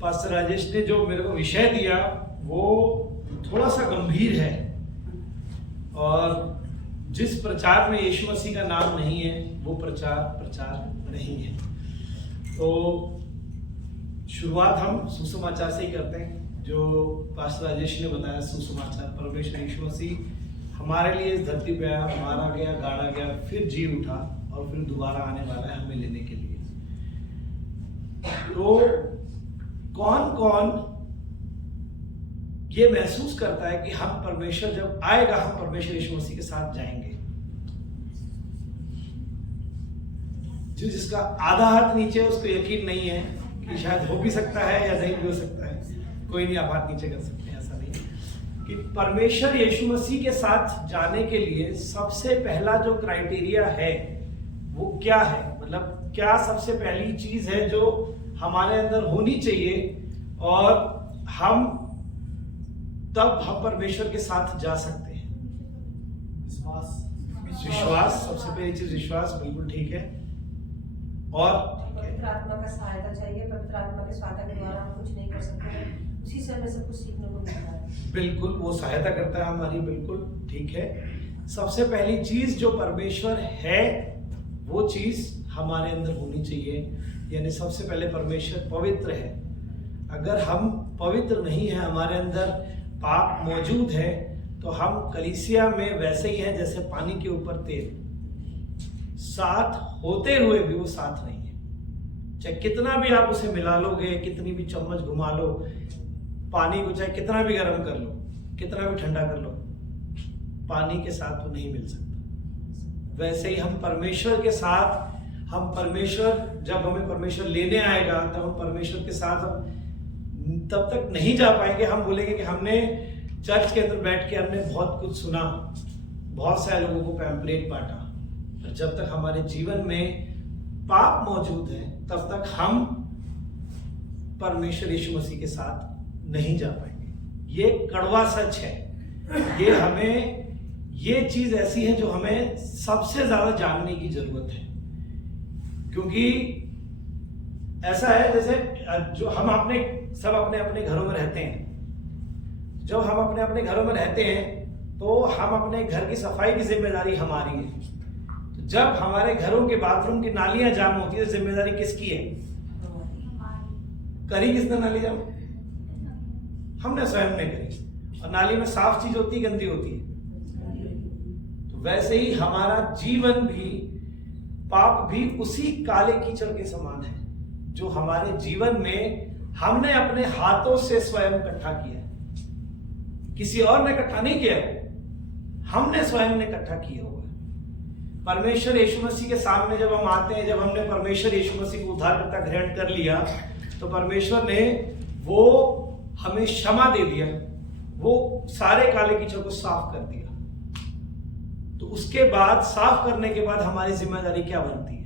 Pastor Rajesh ने जो मेरे को विषय दिया वो थोड़ा सा गंभीर है, और जिस प्रचार में यीशु मसीह का नाम नहीं है वो प्रचार नहीं है। तो शुरुआत हम सुसमाचार से ही करते हैं। जो पास्टर राजेश ने बताया सुसमाचार, परमेश्वर यीशु मसीह हमारे लिए इस धरती पे आया, मारा गया, गाड़ा गया, फिर जी उठा और फिर दोबारा आने वाला है हमें लेने के लिए। तो कौन कौन ये महसूस करता है कि हम परमेश्वर जब आएगा हम परमेश्वर यीशु मसीह के साथ जाएंगे? जो जिसका आधा हाथ नीचे उसको यकीन नहीं है कि शायद हो भी सकता है या नहीं भी हो सकता है, कोई नहीं, आप हाथ नीचे कर सकते हैं। ऐसा नहीं कि परमेश्वर यीशु मसीह के साथ जाने के लिए सबसे पहला जो क्राइटेरिया है वो क्या है, मतलब क्या सबसे पहली चीज है जो हमारे अंदर होनी चाहिए और हम परमेश्वर के साथ जा सकते हैं? विश्वास, सबसे पहली चीज विश्वास, बिल्कुल ठीक है। और पवित्र आत्मा का सहायता चाहिए। पवित्र आत्मा के सहायता के द्वारा हम कुछ नहीं कर सकते, उसी से हमें सब कुछ सीखने को मिलता है। बिल्कुल, वो सहायता करता है हमारी, बिल्कुल ठीक है। सबसे पहली चीज जो परमेश्वर है वो चीज हमारे अंदर होनी चाहिए, यानी सबसे पहले परमेश्वर पवित्र है। अगर हम पवित्र नहीं है, हमारे अंदर पाप मौजूद है, तो हम कलीसिया में वैसे ही हैं जैसे पानी के ऊपर तेल, साथ होते हुए भी वो साथ नहीं है। चाहे कितना भी आप उसे मिला लोगे, कितनी भी चम्मच घुमा लो पानी को, चाहे कितना भी गर्म कर लो, कितना भी ठंडा कर लो, पानी के साथ तो नहीं मिल सकता। वैसे ही हम परमेश्वर के साथ, हम परमेश्वर जब हमें परमेश्वर लेने आएगा तब हम परमेश्वर के साथ हम तब तक नहीं जा पाएंगे। हम बोलेंगे कि हमने चर्च के अंदर बैठ के हमने बहुत कुछ सुना, बहुत सारे लोगों को पैम्पलेट बांटा, पर जब तक हमारे जीवन में पाप मौजूद है तब तक हम परमेश्वर यीशु मसीह के साथ नहीं जा पाएंगे। ये कड़वा सच है। ये हमें, ये चीज ऐसी है जो हमें सबसे ज्यादा जानने की जरूरत है, क्योंकि ऐसा है जैसे जो हम सब अपने अपने घरों में रहते हैं। जब हम अपने अपने घरों में रहते हैं तो हम अपने घर की सफाई की जिम्मेदारी हमारी है। तो जब हमारे घरों के बाथरूम की नालियां जाम होती है, जिम्मेदारी किसकी है? करी किसने नाली जाम? हमने स्वयं ने करी। और नाली में साफ चीज होती है, गंदी होती है। तो वैसे ही हमारा जीवन भी, पाप भी उसी काले कीचड़ के समान है जो हमारे जीवन में हमने अपने हाथों से स्वयं इकट्ठा किया है। किसी और ने इकट्ठा नहीं किया, हमने स्वयं ने इकट्ठा किया हुआ है। परमेश्वर यीशु मसीह के सामने जब हम आते हैं, जब हमने परमेश्वर यीशु मसीह को उद्धारकर्ता ग्रहण कर लिया, तो परमेश्वर ने वो हमें क्षमा दे दिया, वो सारे काले कीचड़ को साफ कर दिया। तो उसके बाद, साफ करने के बाद हमारी जिम्मेदारी क्या बनती है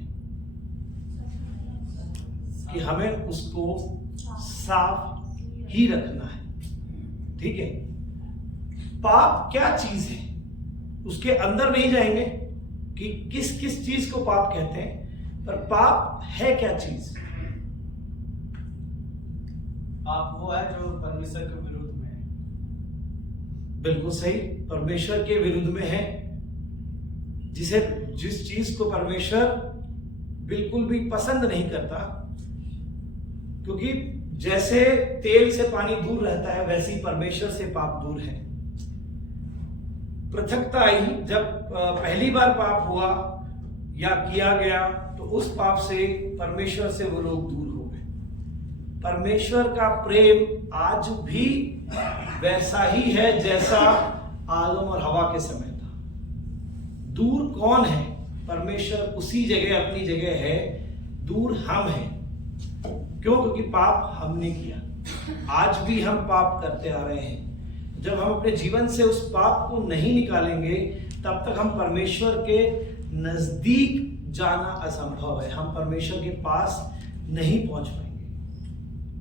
कि हमें उसको साफ ही रखना है। ठीक है? पाप क्या चीज है उसके अंदर नहीं जाएंगे कि किस किस चीज को पाप कहते हैं, पर पाप है क्या चीज? पाप वो है जो परमेश्वर के विरुद्ध में है। बिल्कुल सही, परमेश्वर के विरुद्ध में है। जिस चीज को परमेश्वर बिल्कुल भी पसंद नहीं करता, क्योंकि जैसे तेल से पानी दूर रहता है वैसे ही परमेश्वर से पाप दूर है। पृथकता आई जब पहली बार पाप हुआ या किया गया, तो उस पाप से परमेश्वर से वो लोग दूर हो गए। परमेश्वर का प्रेम आज भी वैसा ही है जैसा आदम और हवा के समय था। दूर कौन है? परमेश्वर उसी जगह अपनी जगह है, दूर हम हैं। क्यों? क्योंकि पाप हमने किया। आज भी हम पाप करते आ रहे हैं। जब हम अपने जीवन से उस पाप को नहीं निकालेंगे तब तक हम परमेश्वर के नजदीक जाना असंभव है। हम परमेश्वर के पास नहीं पहुंच पाएंगे।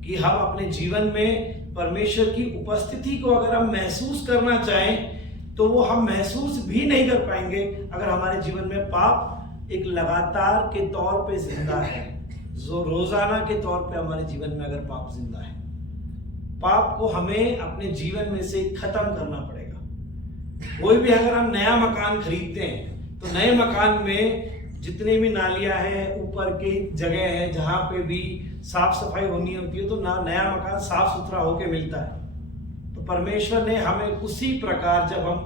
कि हम अपने जीवन में परमेश्वर की उपस्थिति को अगर हम महसूस करना चाहें तो वो हम महसूस भी नहीं कर पाएंगे अगर हमारे जीवन में पाप एक लगातार के तौर पे जिंदा है। जो रोजाना के तौर पे हमारे जीवन में अगर पाप जिंदा है, पाप को हमें अपने जीवन में से खत्म करना पड़ेगा। कोई भी अगर हम नया मकान खरीदते हैं तो नए मकान में जितनी भी नालियां हैं, ऊपर की जगह है जहां पे भी साफ सफाई होनी होती है, तो नया मकान साफ सुथरा होके मिलता है। तो परमेश्वर ने हमें उसी प्रकार, जब हम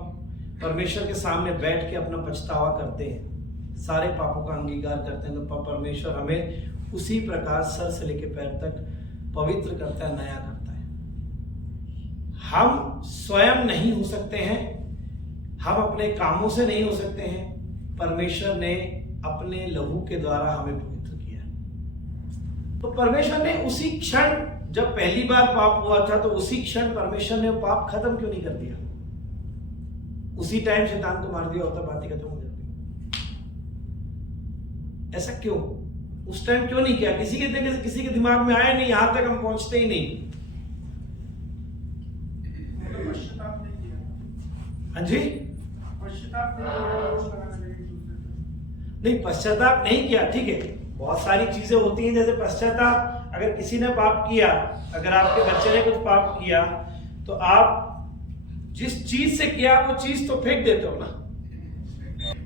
परमेश्वर के सामने बैठ के अपना पछतावा करते हैं, सारे पापों का अंगीकार करते हैं, तो परमेश्वर हमें उसी प्रकार सर से लेकर पैर तक पवित्र करता है, नया करता है। हम स्वयं नहीं हो सकते हैं, हम अपने कामों से नहीं हो सकते हैं, परमेश्वर ने अपने लहू के द्वारा हमें पवित्र किया। तो परमेश्वर ने उसी क्षण, जब पहली बार पाप हुआ था, तो उसी क्षण परमेश्वर ने पाप खत्म क्यों नहीं कर दिया? उसी टाइम शैतान को मार दिया होता, बातें खत्म हो जाती। ऐसा क्यों? उस टाइम क्यों नहीं किया? किसी के दिमाग में आया नहीं, यहां तक हम पहुंचते ही नहीं। हाँ जी, नहीं, पश्चाताप नहीं किया, ठीक है। बहुत सारी चीजें होती हैं, जैसे पश्चाताप, अगर किसी ने पाप किया, अगर आपके बच्चे ने कुछ पाप किया, तो आप जिस चीज से किया वो चीज तो फेंक देते हो ना।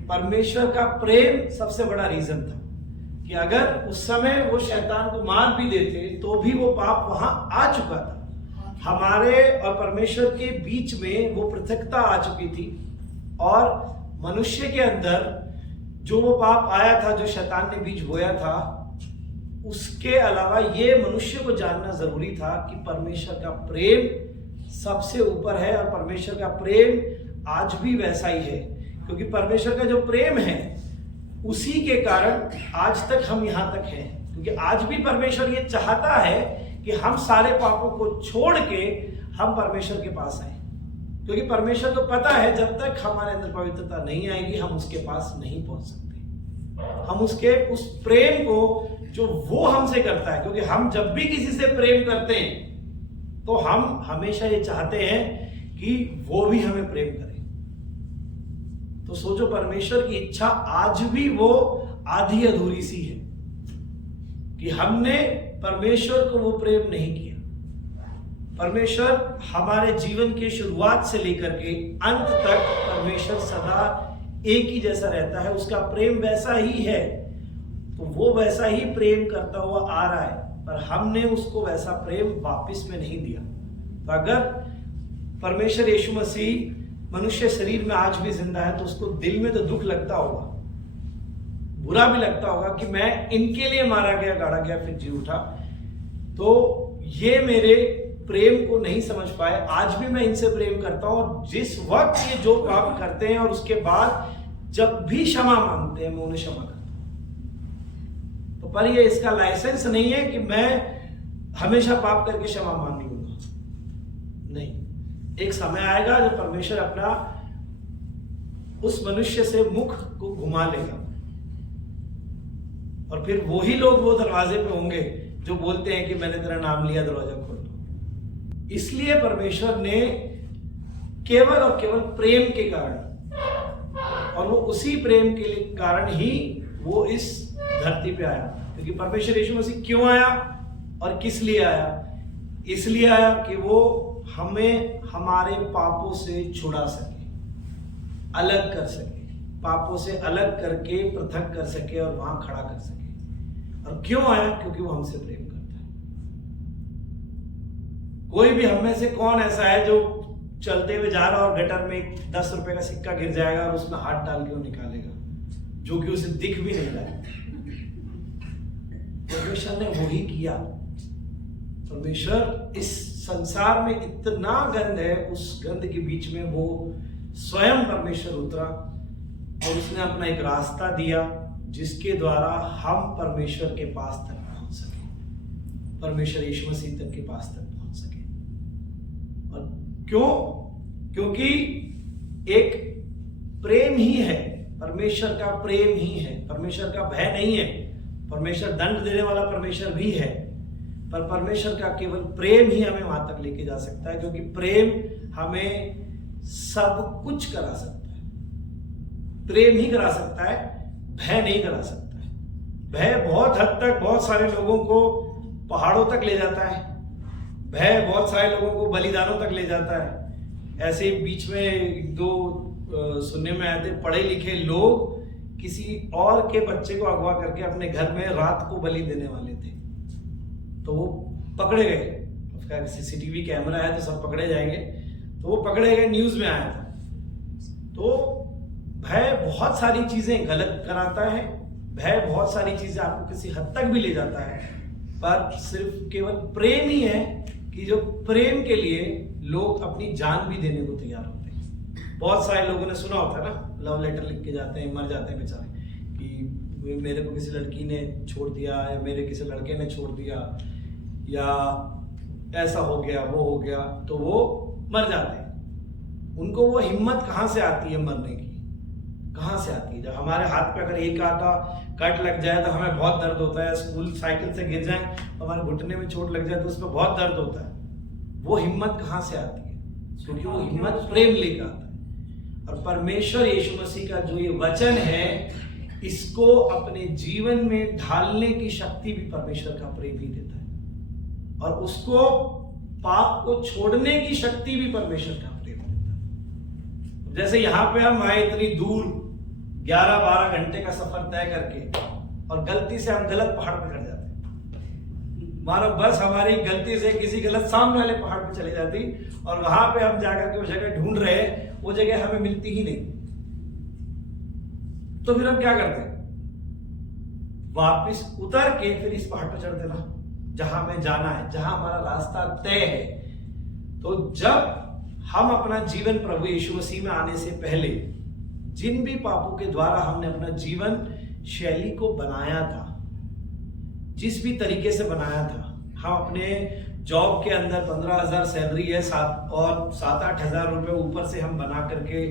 परमेश्वर का प्रेम सबसे बड़ा रीजन था कि अगर उस समय वो शैतान को मार भी देते तो भी वो पाप वहां आ चुका था। हमारे और परमेश्वर के बीच में वो पृथकता आ चुकी थी, और मनुष्य के अंदर जो वो पाप आया था, जो शैतान ने बीज बोया था, उसके अलावा ये मनुष्य को जानना जरूरी था कि परमेश्वर का प्रेम सबसे ऊपर है, और परमेश्वर का प्रेम आज भी वैसा ही है। क्योंकि परमेश्वर का जो प्रेम है, उसी के कारण आज तक हम यहां तक हैं। क्योंकि आज भी परमेश्वर ये चाहता है कि हम सारे पापों को छोड़ के हम परमेश्वर के पास आए। क्योंकि परमेश्वर को पता है जब तक हमारे अंदर पवित्रता नहीं आएगी, हम उसके पास नहीं पहुंच सकते। हम उसके उस प्रेम को जो वो हमसे करता है, क्योंकि हम जब भी किसी से प्रेम करते हैं तो हम हमेशा ये चाहते हैं कि वो भी हमें प्रेम करे। तो सोचो, परमेश्वर की इच्छा आज भी वो आधी अधूरी सी है कि हमने परमेश्वर को वो प्रेम नहीं किया। परमेश्वर हमारे जीवन के शुरुआत से लेकर के अंत तक, परमेश्वर सदा एक ही जैसा रहता है, उसका प्रेम वैसा ही है। तो वो वैसा ही प्रेम करता हुआ आ रहा है, पर हमने उसको वैसा प्रेम वापस में नहीं दिया। तो अगर परमेश्वर यीशु मसीह मनुष्य शरीर में आज भी जिंदा है, तो उसको दिल में तो दुख लगता होगा, बुरा भी लगता होगा कि मैं इनके लिए मारा गया, गाड़ा गया, फिर जी उठा, तो ये मेरे प्रेम को नहीं समझ पाए। आज भी मैं इनसे प्रेम करता हूं, और जिस वक्त ये जो पाप करते हैं और उसके बाद जब भी क्षमा मांगते हैं, मैं उन्हें क्षमा करता हूं। तो पर ये इसका लाइसेंस नहीं है कि मैं हमेशा पाप करके क्षमा मांग लूंगा। नहीं, एक समय आएगा जब परमेश्वर अपना उस मनुष्य से मुख को घुमा लेगा, और फिर वही लोग वो दरवाजे पे होंगे जो बोलते हैं कि मैंने तेरा नाम लिया, दरवाजा खोल दो। इसलिए परमेश्वर ने केवल और केवल प्रेम के कारण, और वो उसी प्रेम के कारण ही वो इस धरती पे आया। क्योंकि परमेश्वर यीशु मसीह क्यों आया और किस लिए आया? इसलिए आया कि वो हमें हमारे पापों से छुड़ा सके, अलग कर सके, पापों से अलग करके पृथक कर सके और वहां खड़ा कर सके। और क्यों आया? क्योंकि वो हमसे प्रेम करता है। कोई भी हम में से कौन ऐसा है जो चलते हुए जा रहा और गटर में 10 रुपए का सिक्का गिर जाएगा और उसमें हाथ डाल के वो निकालेगा, जो कि उसे दिख भी नहीं रहा है? परमेश्वर ने वही किया। परमेश्वर इस संसार में इतना गंद है, उस गंद के बीच में वो स्वयं परमेश्वर उतरा और उसने अपना एक रास्ता दिया जिसके द्वारा हम परमेश्वर के पास तक पहुंच सके, परमेश्वर यीशु मसीह तक के पास तक पहुंच सके। और क्यों? क्योंकि एक प्रेम ही है, परमेश्वर का प्रेम ही है। परमेश्वर का भय नहीं है, परमेश्वर दंड देने वाला परमेश्वर भी है, पर परमेश्वर का केवल प्रेम ही हमें वहां तक लेके जा सकता है। क्योंकि प्रेम हमें सब कुछ करा सकता है, प्रेम ही करा सकता है, भय नहीं करा सकता है। भय बहुत हद तक बहुत सारे लोगों को पहाड़ों तक ले जाता है। भय बहुत सारे लोगों को बलिदानों तक ले जाता है। ऐसे ही बीच में एक दो सुनने में आए थे, पढ़े लिखे लोग किसी और के बच्चे को अगवा करके अपने घर में रात को बलि देने वाले थे, तो वो पकड़े गए। उसका सीसीटीवी कैमरा है तो सब पकड़े जाएंगे, तो वो पकड़े गए, न्यूज में आया था। तो भय बहुत सारी चीजें गलत कराता है, भय बहुत सारी चीजें आपको किसी हद तक भी ले जाता है, पर सिर्फ केवल प्रेम ही है कि जो प्रेम के लिए लोग अपनी जान भी देने को तैयार होते हैं। बहुत सारे लोगों ने सुना होता है ना, लव लेटर लिख के जाते हैं, मर जाते हैं बेचारे, कि मेरे को किसी लड़की ने छोड़ दिया या मेरे किसी लड़के ने छोड़ दिया या ऐसा हो गया वो हो गया, तो वो मर जाते हैं। उनको वो हिम्मत कहाँ से आती है मरने की, कहाँ से आती है? जब हमारे हाथ पे अगर एक आधा कट लग जाए तो हमें बहुत दर्द होता है। स्कूल साइकिल से गिर जाए, हमारे घुटने में चोट लग जाए तो उसमें बहुत दर्द होता है। वो हिम्मत कहाँ से आती है? क्योंकि वो हिम्मत प्रेम लेकर आता है। और परमेश्वर यीशु मसीह का जो ये वचन है, इसको अपने जीवन में ढालने की शक्ति भी परमेश्वर का प्रेम ही देता है, और उसको पाप को छोड़ने की शक्ति भी परमेश्वर का प्रेम देता है। जैसे यहाँ पे हम आए इतनी दूर 11-12 घंटे का सफर तय करके, और गलती से हम गलत पहाड़ पर चढ़ जाते, मानो बस हमारी गलती से किसी गलत सामने वाले पहाड़ पे चली जाती, और वहां पे हम जाकर के वो जगह ढूंढ रहे, वो जगह हमें मिलती ही नहीं। तो फिर हम क्या करते? वापस उतर के फिर इस पहाड़ पर चढ़ते ना, जहां हमें जाना है, जहां हमारा रास्ता तय है। तो जब हम अपना जीवन प्रभु यीशु मसीह में आने से पहले जिन भी पापों के द्वारा हमने अपना जीवन शैली को बनाया था, जिस भी तरीके से बनाया था, हम अपने जॉब के अंदर 15,000 सैलरी है और 7-8 हज़ार रुपए ऊपर से हम बना करके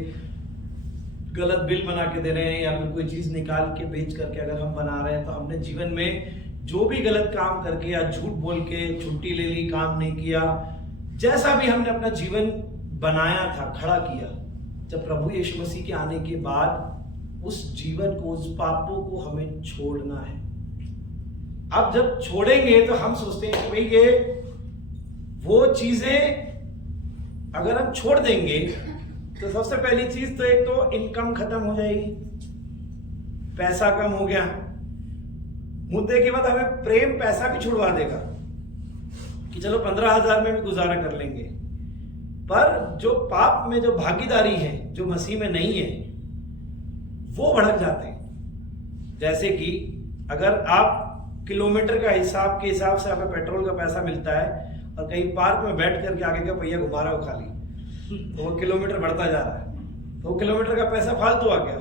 गलत बिल बना के दे रहे हैं, या फिर कोई चीज निकाल के बेच करके अगर हम बना रहे हैं, तो हमने जीवन में जो भी गलत काम करके या झूठ बोल के छुट्टी ले ली, काम नहीं किया, जैसा भी हमने अपना जीवन बनाया था, खड़ा किया, जब प्रभु यीशु मसीह के आने के बाद उस जीवन को, उस पापों को हमें छोड़ना है। अब जब छोड़ेंगे तो हम सोचते हैं कि भाई ये वो चीजें अगर हम छोड़ देंगे तो सबसे पहली चीज तो एक तो इनकम खत्म हो जाएगी, पैसा कम हो गया। मुद्दे के बाद हमें प्रेम पैसा भी छुड़वा देगा कि चलो 15,000 में भी गुजारा कर लेंगे, पर जो पाप में जो भागीदारी है, जो मसीह में नहीं है, वो भड़क जाते हैं। जैसे कि अगर आप किलोमीटर का हिसाब के हिसाब से हमें पेट्रोल का पैसा मिलता है, और कहीं पार्क में बैठ करके आगे का पहिया घुमा रहा हो खाली, तो वो किलोमीटर बढ़ता जा रहा है, तो वो किलोमीटर का पैसा फालतू आ गया।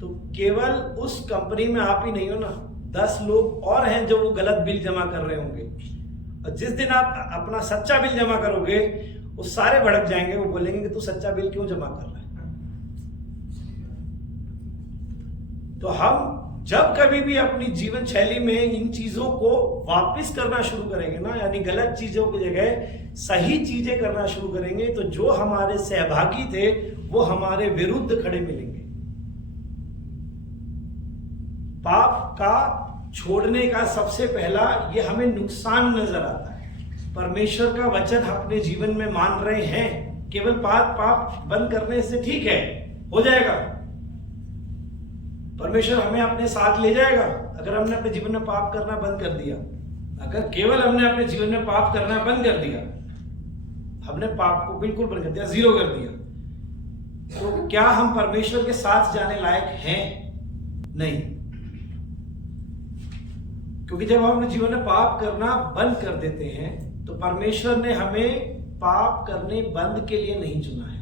तो केवल उस कंपनी में आप ही नहीं हो ना, 10 लोग और हैं जो वो गलत बिल जमा कर रहे होंगे, और जिस दिन आप अपना सच्चा बिल जमा करोगे, वो सारे भड़क जाएंगे, वो बोलेंगे कि तू सच्चा बिल क्यों जमा कर रहा है। तो हम जब कभी भी अपनी जीवन शैली में इन चीजों को वापस करना शुरू करेंगे ना, यानी गलत चीजों की जगह सही चीजें करना शुरू करेंगे, तो जो हमारे सहभागी थे वो हमारे विरुद्ध खड़े मिलेंगे। पाप का छोड़ने का सबसे पहला ये हमें नुकसान नजर आता है। परमेश्वर का वचन अपने जीवन में मान रहे हैं, केवल पाप बंद करने से ठीक है, हो जाएगा, परमेश्वर हमें अपने साथ ले जाएगा। अगर हमने अपने जीवन में पाप करना बंद कर दिया, अगर केवल हमने अपने जीवन में पाप करना बंद कर दिया, हमने पाप को बिल्कुल बंद कर दिया, जीरो कर दिया, तो क्या हम परमेश्वर के साथ जाने लायक हैं? नहीं। क्योंकि जब हम अपने जीवन में पाप करना बंद कर देते हैं, तो परमेश्वर ने हमें पाप करने बंद के लिए नहीं चुना है।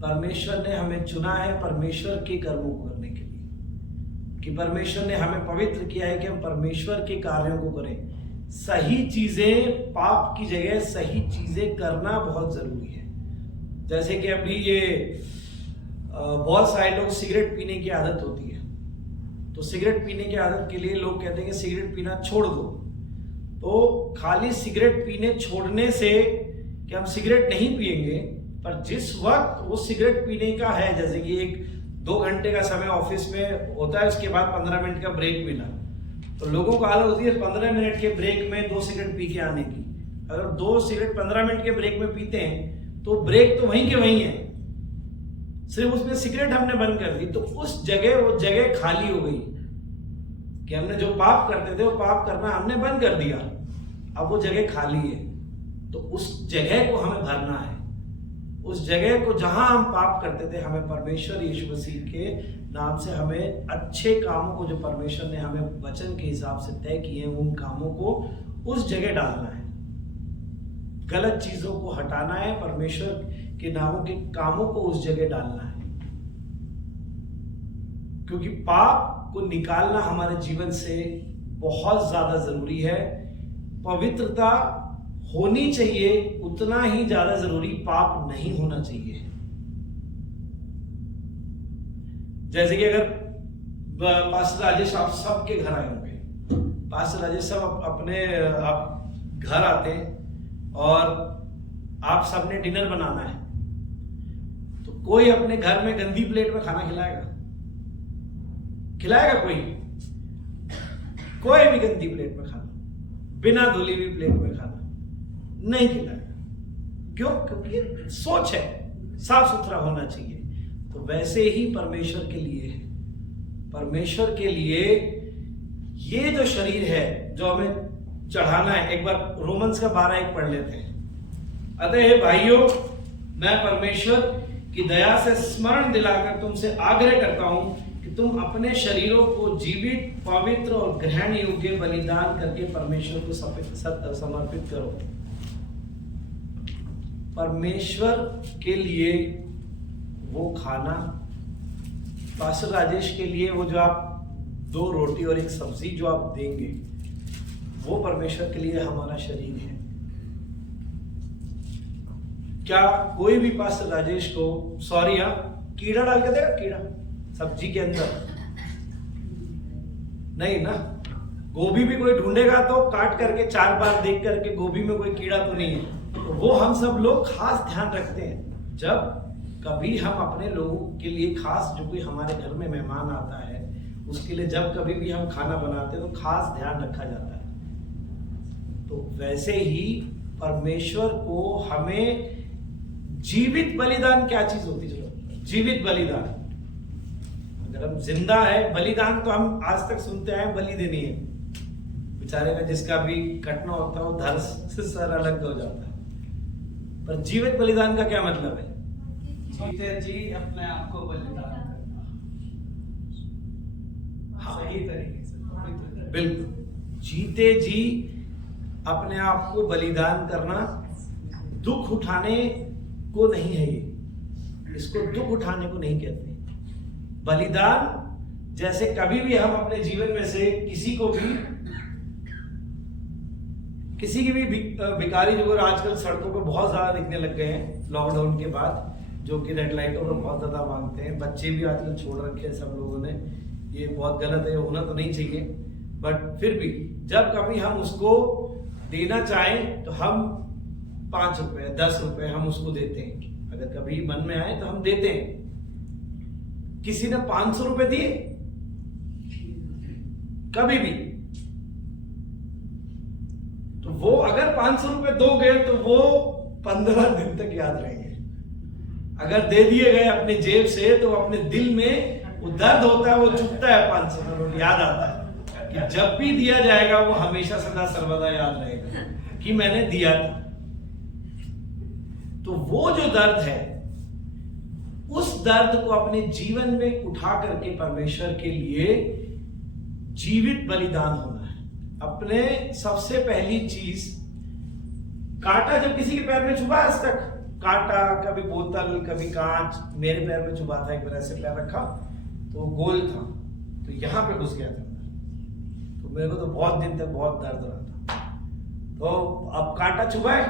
परमेश्वर ने हमें चुना है परमेश्वर के कर्मों को करने के लिए, कि परमेश्वर ने हमें पवित्र किया है कि हम परमेश्वर के कार्यों को करें। सही चीजें, पाप की जगह सही चीजें करना बहुत जरूरी है। जैसे कि अभी ये बहुत सारे लोग सिगरेट पीने की आदत होती है, तो सिगरेट पीने की आदत के लिए लोग कहते हैं कि सिगरेट पीना छोड़ दो। तो खाली सिगरेट पीने छोड़ने से कि हम सिगरेट नहीं पिएंगे, पर जिस वक्त वो सिगरेट पीने का है, जैसे कि 1-2 घंटे का समय ऑफिस में होता है, उसके बाद 15 मिनट का ब्रेक मिला, तो लोगों को आदत होती है 15 मिनट के ब्रेक में 2 सिगरेट पी के आने की। अगर 2 सिगरेट 15 मिनट के ब्रेक में पीते हैं तो ब्रेक तो वहीं के वहीं है, सिर्फ उसमें सिगरेट हमने बंद कर दी, तो उस जगह वो जगह खाली हो गई कि हमने जो पाप करते थे वो पाप करना हमने बंद कर दिया, अब वो जगह खाली है। तो उस जगह को हमें भरना है, उस जगह को जहां हम पाप करते थे, हमें परमेश्वर यीशु मसीह के नाम से हमें अच्छे कामों को जो परमेश्वर ने हमें वचन के हिसाब से तय किए हैं उन कामों को उस जगह डालना है। गलत चीजों को हटाना है, परमेश्वर के नामों के कामों को उस जगह डालना है, क्योंकि पाप को निकालना हमारे जीवन से बहुत ज्यादा जरूरी है। पवित्रता होनी चाहिए, उतना ही ज्यादा जरूरी पाप नहीं होना चाहिए। जैसे कि अगर पास्टर राजेश आप सबके घर आए होंगे, पास्टर राजेश सब अपने आप घर आते हैं और आप सबने डिनर बनाना है, तो कोई अपने घर में गंदी प्लेट में खाना खिलाएगा कोई भी गंदी प्लेट में खाना, बिना धुली हुई प्लेट में खाना नहीं खिलाएगा। क्यों? क्योंकि सोच है साफ सुथरा होना चाहिए। तो वैसे ही परमेश्वर के लिए है, परमेश्वर के लिए ये जो शरीर है जो हमें चढ़ाना है, एक बार रोमन्स का 12:1 पढ़ लेते हैं। अतः भाइयों, मैं परमेश्वर की दया से स्मरण दिलाकर तुमसे आग्रह करता हूं कि तुम अपने शरीरों को जीवित, पवित्र और ग्रहण योग्य बलिदान करके परमेश्वर को समर्पित करो। परमेश्वर के लिए वो खाना, पास्टर राजेश के लिए वो जो आप 2 रोटी और 1 सब्जी जो आप देंगे, वो परमेश्वर के लिए हमारा शरीर है। क्या कोई भी पास्टर राजेश को कीड़ा डाल के देगा? कीड़ा सब्जी के अंदर नहीं ना। गोभी भी कोई ढूंढेगा तो काट करके 4 बार देख करके गोभी में कोई कीड़ा तो नहीं है। तो वो हम सब लोग खास ध्यान रखते हैं, जब कभी हम अपने लोगों के लिए खास, जो कोई हमारे घर में मेहमान आता है उसके लिए जब कभी भी हम खाना बनाते हैं तो खास ध्यान रखा जाता है। तो वैसे ही परमेश्वर को हमें जीवित बलिदान, क्या चीज होती है? चलो, जीवित बलिदान। अगर हम जिंदा है, बलिदान तो हम आज तक सुनते आए बलि देनी है, बेचारे का जिसका भी कटना होता है वो धड़ से सर अलग हो जाता है। पर जीवित बलिदान का क्या मतलब है? जीते जी अपने आप को बलिदान करना, सही तरीके से, बिल्कुल जीते जी अपने आप को बलिदान करना। दुख उठाने को नहीं है ये, इसको दुख उठाने को नहीं कहते। बलिदान जैसे कभी भी हम अपने जीवन में से किसी की भी भिखारी जो आजकल सड़कों पे बहुत ज्यादा दिखने लग गए हैं लॉकडाउन के बाद, जो कि रेड लाइटों पर बहुत ज्यादा मांगते हैं। बच्चे भी आजकल छोड़ रखे हैं सब लोगों ने, ये बहुत गलत है, होना तो नहीं चाहिए। बट फिर भी जब कभी हम उसको देना चाहें तो हम 5 रुपए 10 रुपए हम उसको देते हैं, अगर कभी मन में आए तो हम देते हैं। किसी ने 500 रुपए दिए कभी भी, तो वो अगर 500 रुपए दोगे तो वो 15 दिन तक याद रहेंगे। अगर दे दिए गए अपने जेब से तो अपने दिल में वो दर्द होता है, वो चुभता है, 500 रुपए याद आता है कि जब भी दिया जाएगा वो हमेशा सदा सर्वदा याद रहेगा कि मैंने दिया था। तो वो जो दर्द है, उस दर्द को अपने जीवन में उठा करके परमेश्वर के लिए जीवित बलिदान होना है। अपने सबसे पहली चीज, कांटा जब किसी के पैर में चुभा आज तक, कांटा कभी बोतल कभी कांच, मेरे पैर में चुभा था, एक बार ऐसे पैर रखा तो गोल था, तो यहां पे घुस गया था, तो मेरे को तो बहुत दिन तक बहुत दर्द रहा था। तो अब कांटा चुभा है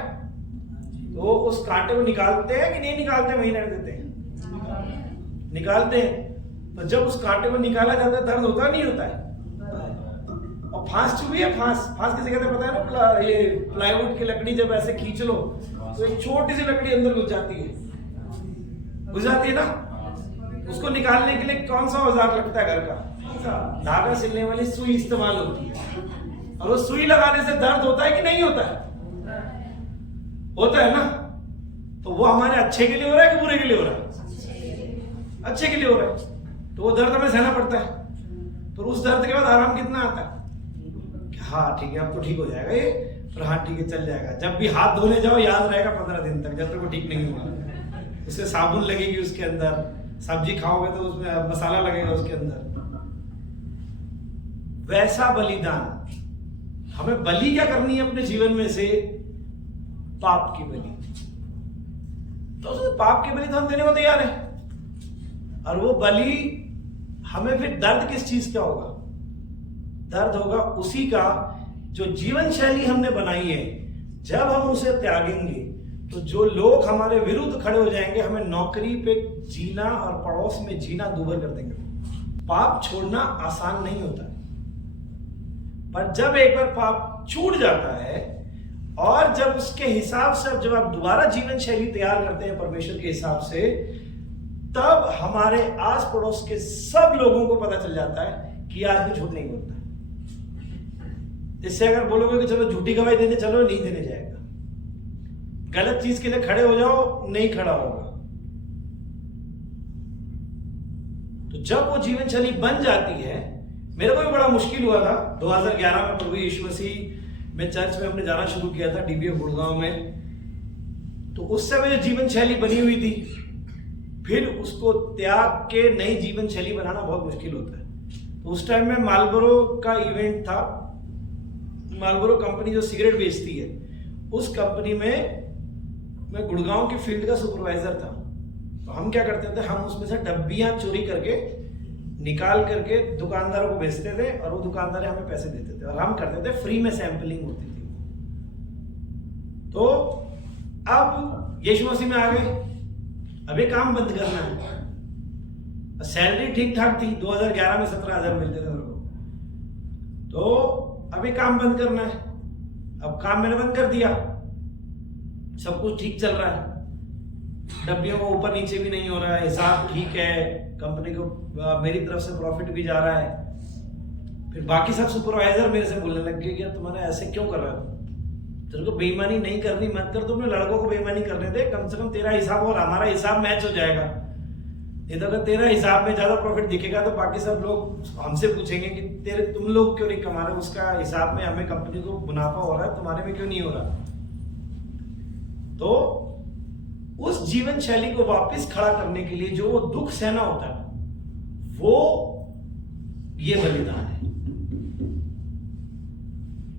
तो उस कांटे को निकालते हैं कि नहीं निकालते? वहीं रहने देते हैं, निकालते हैं। तो जब उस कांटे को निकाला जाता है दर्द होता नहीं होता है? और फांस चुभी है, फांस किसे कहते हैं पता है ना? ये प्लाईवुड की लकड़ी जब ऐसे खींच लो तो एक छोटी सी लकड़ी अंदर घुस जाती है ना? उसको निकालने के लिए कौन सा औजार लगता है घर का? धागा सिलने वाली सुई इस्तेमाल होती है, और वो सुई लगाने से दर्द होता है कि नहीं होता है? होता है ना। तो वो हमारे अच्छे के लिए हो रहा है कि बुरे के लिए हो रहा है? अच्छे के लिए हो रहा है। तो वो दर्द हमें सहना पड़ता है। तो उस दर्द के बाद आराम कितना आता है? हाँ ठीक है, अब तो ठीक हो जाएगा ये, पर हाँ ठीक है चल जाएगा। जब भी हाथ धोने जाओ याद रहेगा 15 दिन तक, जब तक वो ठीक नहीं हुआ। उससे साबुन लगेगी उसके अंदर, सब्जी खाओगे तो उसमें मसाला लगेगा उसके अंदर। वैसा बलिदान हमें बलि क्या करनी है अपने जीवन में से? पाप की बलि। तो पाप की बलि तो हम देने को तैयार है, और वो बलि हमें फिर दर्द किस चीज का होगा? दर्द होगा उसी का जो जीवन शैली हमने बनाई है। जब हम उसे त्यागेंगे तो जो लोग हमारे विरुद्ध खड़े हो जाएंगे, हमें नौकरी पे जीना और पड़ोस में जीना दूभर कर देंगे। पाप छोड़ना आसान नहीं होता, पर जब एक बार पाप छूट जाता है और जब उसके हिसाब से जब आप दोबारा जीवन शैली तैयार करते हैं परमेश्वर के हिसाब से, तब हमारे आस पड़ोस के सब लोगों को पता चल जाता है कि आदमी झूठ नहीं बोलता। इससे अगर बोलोगे कि चलो झूठी गवाही देने चलो, नहीं देने जाएगा। गलत चीज के लिए खड़े हो जाओ, नहीं खड़ा होगा। तो जब वो जीवन शैली बन जाती है, मेरे को भी बड़ा मुश्किल हुआ था 2011 में प्रभु यीशु मसीह में चर्च में हमने जाना शुरू किया था DBF गुड़गांव में। तो उस समय जो जीवन शैली बनी हुई थी, फिर उसको त्याग के नई जीवन शैली बनाना बहुत मुश्किल होता है। तो उस टाइम में मार्लबोरो का इवेंट था। मार्लबोरो कंपनी जो सिगरेट बेचती है, उस कंपनी में मैं गुड़गांव की फील्ड का सुपरवाइजर था। तो हम क्या करते थे, हम उसमें से डब्बियां चोरी करके निकाल करके दुकानदारों को बेचते थे, और वो दुकानदार हमें पैसे देते थे, और हम करते थे फ्री में सैंपलिंग होती थी। तो अब यीशु मसीह में आ गए, अब ये काम बंद करना है। सैलरी ठीक ठाक थी, 2011 में 17,000 मिलते थे मेरे को। तो अभी काम बंद करना है। अब काम मैंने बंद कर दिया, सब कुछ ठीक चल रहा है, डब्बियों को ऊपर नीचे भी नहीं हो रहा है, हिसाब ठीक है, कंपनी को मेरी तरफ से प्रॉफिट भी जा रहा है। फिर बाकी सब सुपरवाइजर मेरे से बोलने लग गए कि तुम्हारा ऐसे क्यों कर रहे हो? तेरे को बेईमानी नहीं करनी, मत कर। तुमने लड़कों को बेईमानी करने दे, कम से कम तेरा हिसाब और हमारा हिसाब मैच हो जाएगा। नहीं तो अगर तेरा हिसाब में ज्यादा प्रॉफिट दिखेगा तो बाकी सब लोग हमसे पूछेंगे कि तुम लोग क्यों नहीं कमा रहे, उसका हिसाब में हमें कंपनी को मुनाफा हो रहा है, तुम्हारे में क्यों नहीं हो रहा। तो उस जीवन शैली को वापस खड़ा करने के लिए जो वो दुख सहना होता है, वो ये बलिदान है।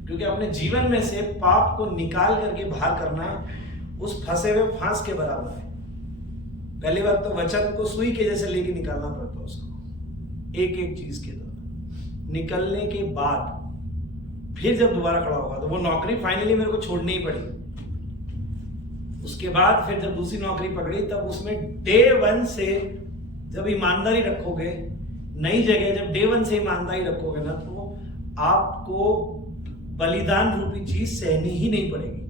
क्योंकि अपने जीवन में से पाप को निकाल करके बाहर करना उस फंसे हुए फांस के बराबर है। पहली बात तो वचन को सुई के जैसे लेके निकालना पड़ता है उसको, एक एक चीज के द्वारा। निकलने के बाद फिर जब दोबारा खड़ा होगा तो वो नौकरी फाइनली मेरे को छोड़नी ही पड़ी। उसके बाद फिर जब दूसरी नौकरी पकड़ी, तब उसमें डे 1 से जब ईमानदारी रखोगे, नई जगह जब डे 1 से ईमानदारी रखोगे ना, तो आपको बलिदान रूपी चीज सहनी ही नहीं पड़ेगी।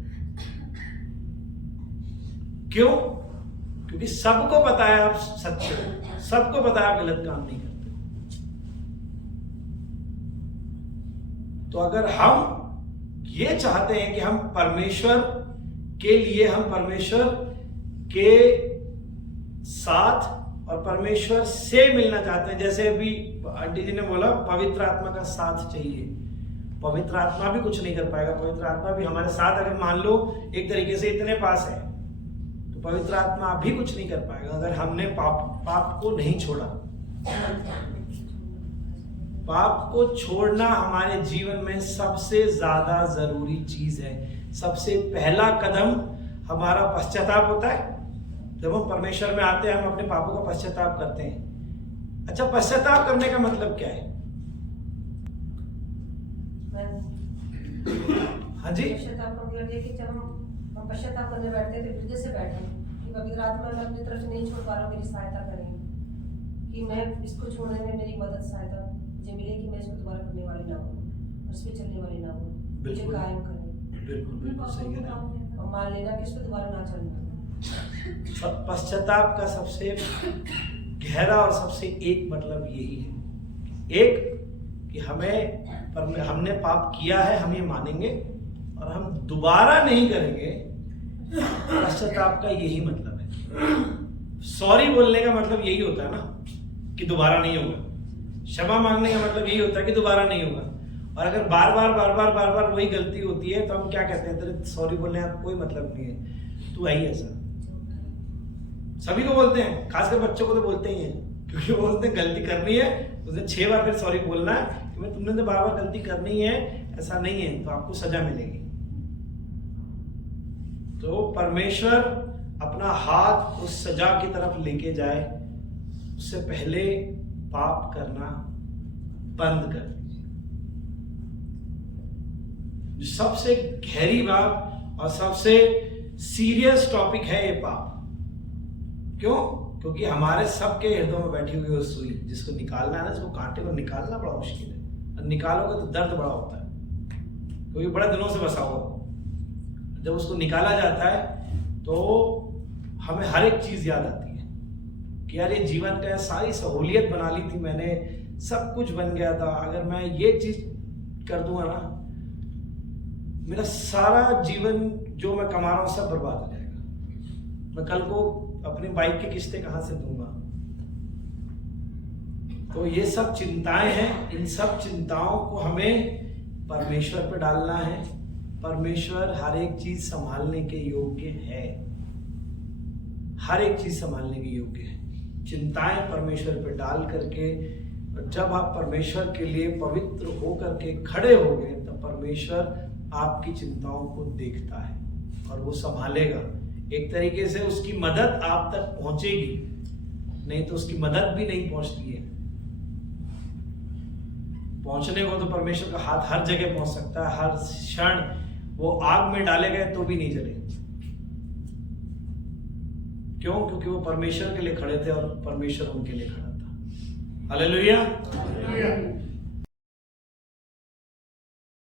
क्यों? क्योंकि सबको पता है आप सच्चे हो, सबको पता है आप गलत काम नहीं करते। तो अगर हम ये चाहते हैं कि हम परमेश्वर के लिए, हम परमेश्वर के साथ और परमेश्वर से मिलना चाहते हैं, जैसे अभी आंटी जी ने बोला पवित्र आत्मा का साथ चाहिए। पवित्र आत्मा भी कुछ नहीं कर पाएगा। पवित्र आत्मा भी हमारे साथ अगर मान लो एक तरीके से इतने पास है, तो पवित्र आत्मा भी कुछ नहीं कर पाएगा अगर हमने पाप को नहीं छोड़ा। पाप को छोड़ना हमारे जीवन में सबसे ज्यादा जरूरी चीज है। सबसे पहला कदम हमारा पश्चाताप होता है। जब हम परमेश्वर में आते हैं, हम अपने पापों का पश्चाताप करते हैं। अच्छा, पश्चाताप करने का मतलब क्या है? हाँ जी, पश्चाताप का मतलब ये कि जब हम पश्चाताप करने बैठते हैं तो हृदय से बैठे कि पवित्र आत्मा मैं अपनी तरफ से नहीं छोड़ पा रहा हूँ, मेरी सहायता करें कि मैं इसको छोड़ने में मेरी मदद सहायता मुझे मिले, कि मैं इसको दोबारा करने वाली ना हूँ, उस पर चलने वाली ना हूँ, मुझे कायम करें। बिल्कुल सही है। और मान लेना कि इसको दोबारा ना चलना। पश्चाताप का सबसे गहरा और सबसे एक मतलब यही है एक कि हमने पाप किया है, हम ये मानेंगे और हम दोबारा नहीं करेंगे। पश्चाताप का यही मतलब है। सॉरी बोलने का मतलब यही होता है ना कि दोबारा नहीं होगा। क्षमा मांगने का मतलब यही होता है कि दोबारा नहीं होगा। और अगर बार बार वही गलती होती है तो हम क्या कहते हैं, तेरे सॉरी बोलने का कोई मतलब नहीं है, तू है ही ऐसा। सभी को बोलते हैं, खासकर बच्चों को तो बोलते ही हैं, क्योंकि वो बोलते हैं गलती करनी है, उसने 6 बार फिर सॉरी बोलना है कि मैं तुमने तो बार गलती करनी है, ऐसा नहीं है तो आपको सजा मिलेगी। तो परमेश्वर अपना हाथ उस सजा की तरफ लेके जाए उससे पहले पाप करना बंद कर दीजिए। जो सबसे गहरी बात और सबसे सीरियस टॉपिक है ये पाप। क्यों? क्योंकि हमारे सबके हृदय में बैठी हुई वो सुई जिसको निकालना है ना, इसको कांटे को निकालना बड़ा मुश्किल है। और निकालोगे तो दर्द बड़ा होता है, क्योंकि बड़े दिनों से बसा हुआ। जब उसको निकाला जाता है तो हमें हर एक चीज याद आती है कि यार ये जीवन का सारी सहूलियत बना ली थी मैंने, सब कुछ बन गया था, अगर मैं ये चीज कर दूंगा ना, मेरा सारा जीवन जो मैं कमा रहा हूं सब बर्बाद हो जाएगा। मैं कल को अपनी बाइक की किस्तें कहां से दूंगा? तो ये सब चिंताएं हैं। इन सब चिंताओं को हमें परमेश्वर पे डालना है। परमेश्वर हर एक चीज संभालने के योग्य है, हर एक चीज संभालने के योग्य है। चिंताएं परमेश्वर पे डाल करके, और जब आप परमेश्वर के लिए पवित्र होकर के खड़े होंगे तब परमेश्वर आपकी चिंताओं को देखता है और वो संभालेगा। एक तरीके से उसकी मदद आप तक पहुंचेगी, नहीं तो उसकी मदद भी नहीं पहुंचती है। पहुंचने को तो परमेश्वर का हाथ हर जगह पहुंच सकता है, हर क्षण। वो आग में डाले गए तो भी नहीं जले। क्यों? क्योंकि वो परमेश्वर के लिए खड़े थे और परमेश्वर उनके लिए खड़ा था। हालेलुया।